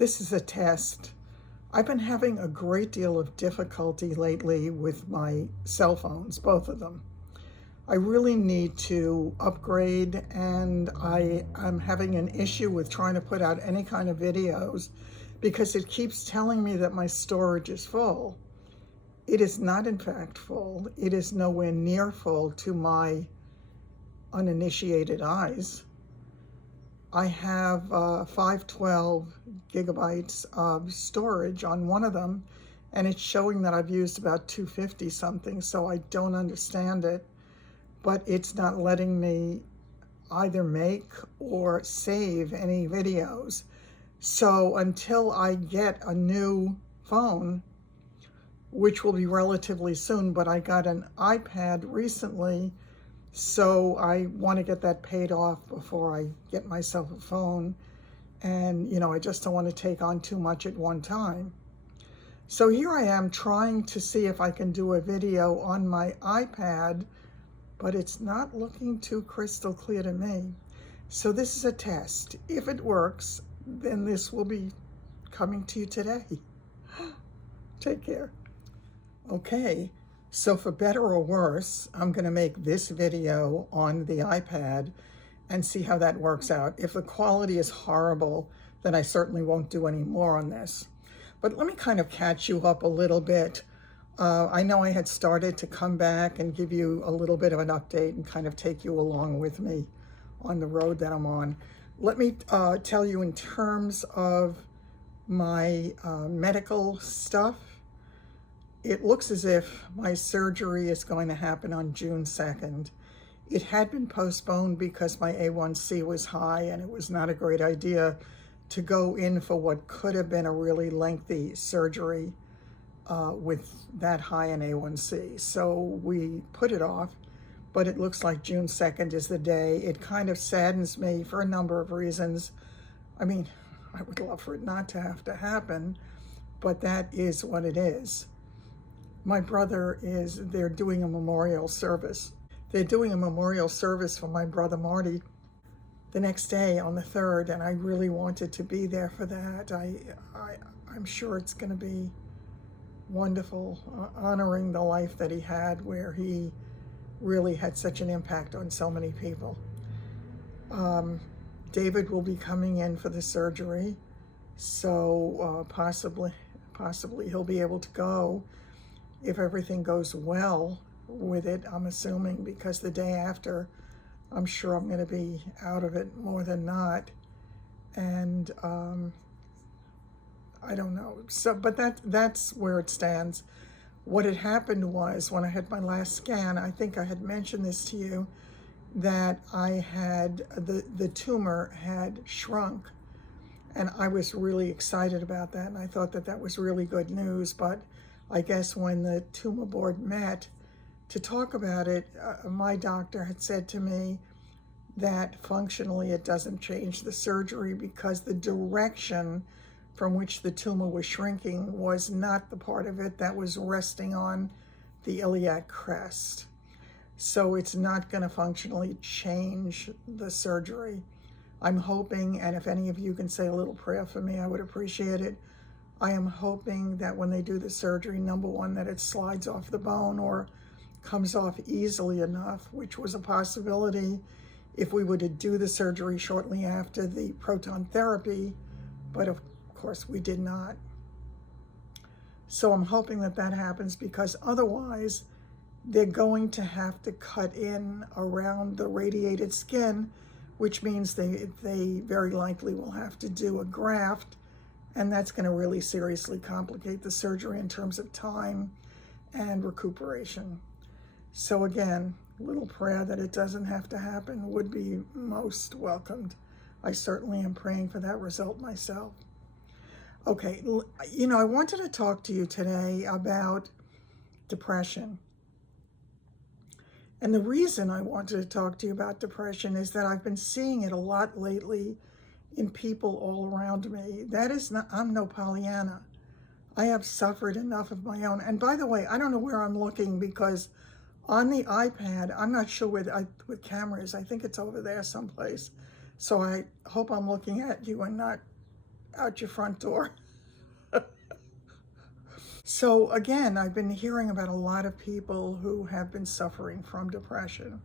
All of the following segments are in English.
This is a test. I've been having a great deal of difficulty lately with my cell phones, both of them. I really need to upgrade, and I'm having an issue with trying to put out any kind of videos because it keeps telling me that my storage is full. It is not in fact full. It is nowhere near full to my uninitiated eyes. I have 512 gigabytes of storage on one of them, and it's showing that I've used about 250 something, so I don't understand it, but it's not letting me either make or save any videos. So until I get a new phone, which will be relatively soon, but I got an iPad recently, so I want to get that paid off before I get myself a phone. And, I just don't want to take on too much at one time. So here I am trying to see if I can do a video on my iPad, but it's not looking too crystal clear to me. So this is a test. If it works, then this will be coming to you today. Take care. Okay. So for better or worse, I'm going to make this video on the iPad and see how that works out. If the quality is horrible, then I certainly won't do any more on this. But let me kind of catch you up a little bit. I know I had started to come back and give you a little bit of an update and kind of take you along with me on the road that I'm on. Let me tell you in terms of my medical stuff. It looks as if my surgery is going to happen on June 2nd. It had been postponed because my A1C was high, and it was not a great idea to go in for what could have been a really lengthy surgery with that high an A1C. So we put it off, but it looks like June 2nd is the day. It kind of saddens me for a number of reasons. I mean, I would love for it not to have to happen, but that is what it is. My brother they're doing a memorial service. They're doing a memorial service for my brother Marty the next day on the 3rd, and I really wanted to be there for that. I'm sure it's going to be wonderful, honoring the life that he had, where he really had such an impact on so many people. David will be coming in for the surgery, so possibly he'll be able to go if everything goes well with it, I'm assuming, because the day after, I'm sure I'm going to be out of it more than not. And I don't know. So, but that's where it stands. What had happened was, when I had my last scan, I think I had mentioned this to you, that I had, the tumor had shrunk. And I was really excited about that, and I thought that was really good news. But I guess when the tumor board met to talk about it, my doctor had said to me that functionally it doesn't change the surgery because the direction from which the tumor was shrinking was not the part of it that was resting on the iliac crest. So it's not going to functionally change the surgery. I'm hoping, and if any of you can say a little prayer for me, I would appreciate it. I am hoping that when they do the surgery, number one, that it slides off the bone or comes off easily enough, which was a possibility if we were to do the surgery shortly after the proton therapy, but of course we did not. So I'm hoping that happens, because otherwise they're going to have to cut in around the radiated skin, which means they very likely will have to do a graft. And that's going to really seriously complicate the surgery in terms of time and recuperation. So again, a little prayer that it doesn't have to happen would be most welcomed. I certainly am praying for that result myself. Okay, I wanted to talk to you today about depression. And the reason I wanted to talk to you about depression is that I've been seeing it a lot lately in people all around me. That is not, I'm no Pollyanna. I have suffered enough of my own. And by the way, I don't know where I'm looking, because on the iPad, I'm not sure where with cameras, I think it's over there someplace. So I hope I'm looking at you and not out your front door. So again, I've been hearing about a lot of people who have been suffering from depression.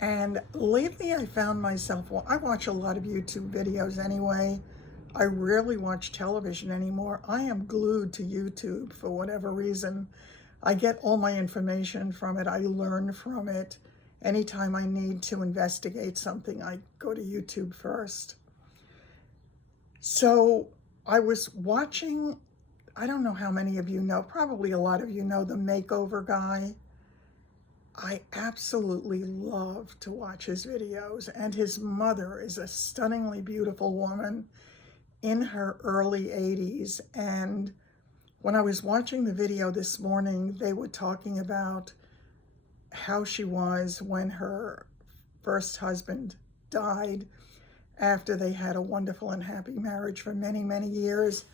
And lately I found myself, well, I watch a lot of YouTube videos anyway. I rarely watch television anymore. I am glued to YouTube for whatever reason. I get all my information from it. I learn from it. Anytime I need to investigate something, I go to YouTube first. So I was watching, I don't know how many of you know, probably a lot of you know the Makeover Guy. I absolutely love to watch his videos, and his mother is a stunningly beautiful woman in her early 80s. And when I was watching the video this morning, they were talking about how she was when her first husband died after they had a wonderful and happy marriage for many, many years.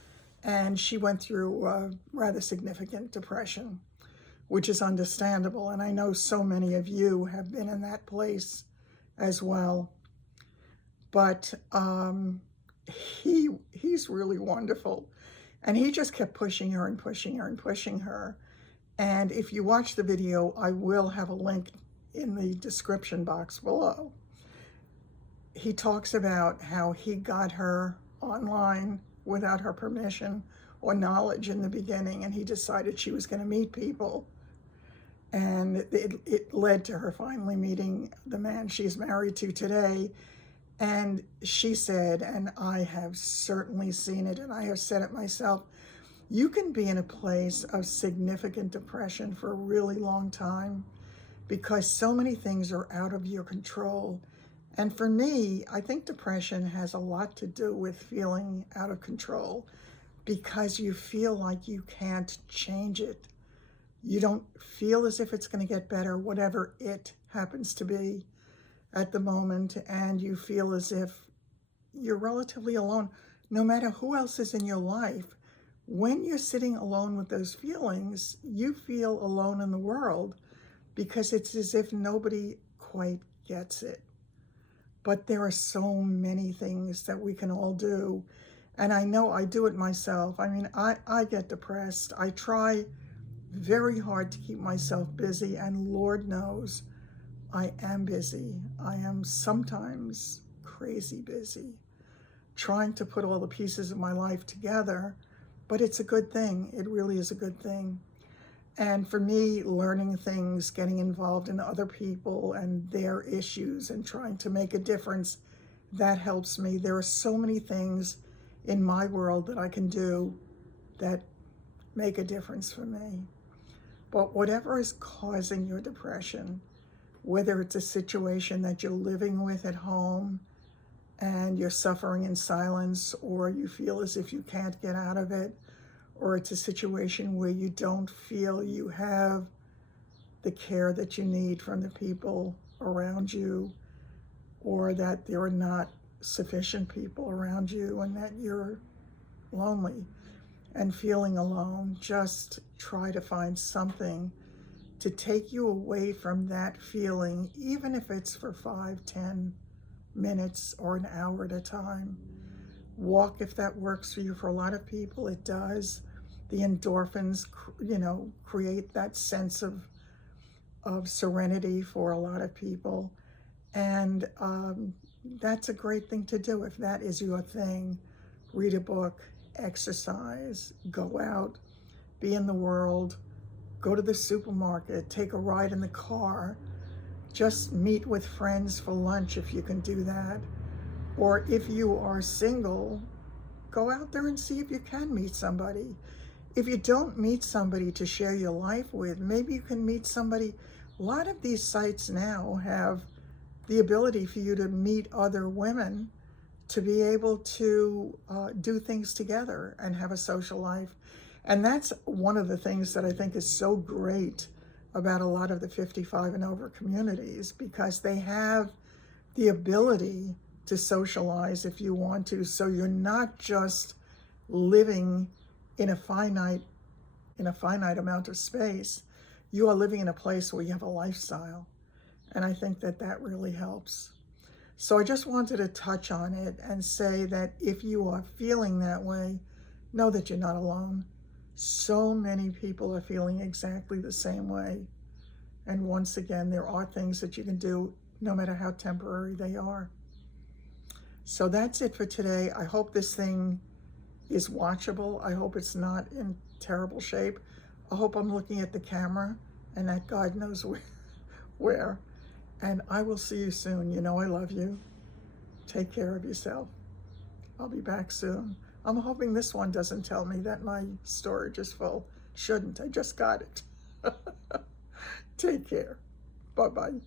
And she went through a rather significant depression, which is understandable. And I know so many of you have been in that place as well. But he's really wonderful. And he just kept pushing her and pushing her and pushing her. And if you watch the video, I will have a link in the description box below. He talks about how he got her online without her permission or knowledge in the beginning, and he decided she was going to meet people. And it led to her finally meeting the man she's married to today. And she said, and I have certainly seen it, and I have said it myself, you can be in a place of significant depression for a really long time because so many things are out of your control. And for me, I think depression has a lot to do with feeling out of control because you feel like you can't change it. You don't feel as if it's going to get better, whatever it happens to be at the moment, and you feel as if you're relatively alone, no matter who else is in your life. When you're sitting alone with those feelings, you feel alone in the world because it's as if nobody quite gets it. But there are so many things that we can all do. And I know I do it myself. I mean, I get depressed. I try very hard to keep myself busy, and Lord knows I am busy. I am sometimes crazy busy, trying to put all the pieces of my life together, but it's a good thing. It really is a good thing. And for me, learning things, getting involved in other people and their issues and trying to make a difference, that helps me. There are so many things in my world that I can do that make a difference for me. But whatever is causing your depression, whether it's a situation that you're living with at home and you're suffering in silence, or you feel as if you can't get out of it, or it's a situation where you don't feel you have the care that you need from the people around you, or that there are not sufficient people around you and that you're lonely and feeling alone, just try to find something to take you away from that feeling, even if it's for 5-10 minutes or an hour at a time. Walk if that works for you. For a lot of people, it does. The endorphins, create that sense of serenity for a lot of people. And that's a great thing to do if that is your thing. Read a book, exercise, go out, be in the world, go to the supermarket, take a ride in the car, just meet with friends for lunch if you can do that. Or if you are single, go out there and see if you can meet somebody. If you don't meet somebody to share your life with, maybe you can meet somebody. A lot of these sites now have the ability for you to meet other women to be able to do things together and have a social life. And that's one of the things that I think is so great about a lot of the 55 and over communities, because they have the ability to socialize if you want to. So you're not just living in a finite amount of space. You are living in a place where you have a lifestyle. And I think that that really helps. So I just wanted to touch on it and say that if you are feeling that way, know that you're not alone. So many people are feeling exactly the same way. And once again, there are things that you can do no matter how temporary they are. So that's it for today. I hope this thing is watchable. I hope it's not in terrible shape. I hope I'm looking at the camera and that God knows where. And I will see you soon. You know I love you. Take care of yourself. I'll be back soon. I'm hoping this one doesn't tell me that my storage is full. Shouldn't. I just got it. Take care. Bye-bye.